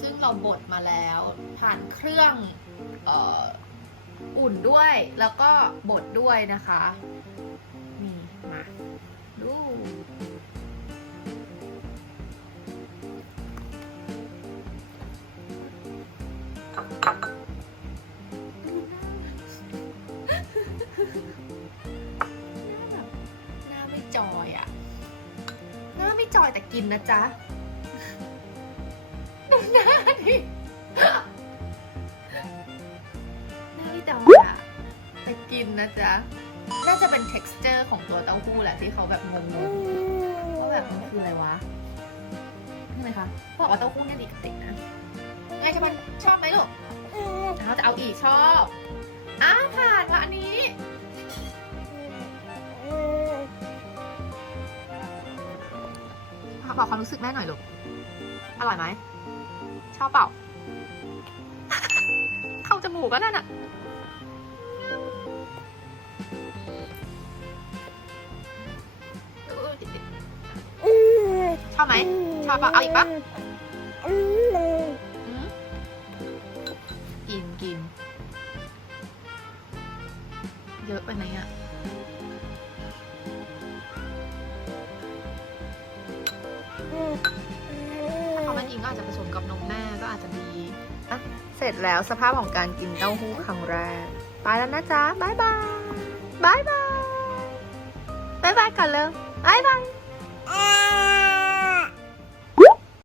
ซึ่งเราบดมาแล้วผ่านเครื่องอออุ่นด้วยแล้วก็บดด้วยนะคะนี่มาดูหน้าไม่จอยอะหน้าไม่จอยแต่กินนะจ๊ะ น้าดิหน้าไม่จอะแต่กินนะจ๊ะ น่าจะเป็น texture ของตัวเต้าหู้แหละที่เขาแบบงงๆว่าแบบมันคืออะไรวะใช่ไหมคะเขาบอกว่าเต้าหู้เนี่ยดีกับเด็กนะไงชมันชอบไหมลูกเอาจะเอาอีกชอบอ้าผ่านละอันนี้บอกความรู้สึกแม่หน่อยลูก อร่อยไหม ชอบเปล่า เข้าจมูกก็นั่นอะชอบไหมชอบเปล่าเอาอีกปะอืมกินกิน เยอะไปไหมอะถ้ หญิงก็อาจจะผสมกับนมแม่ก็อาจจะดีอะเสร็จแล้วสภาพของการกินเต้าหู้ครั้งแรกไปแล้วนะจ๊ะบายบายบายบายบายบายกันเลย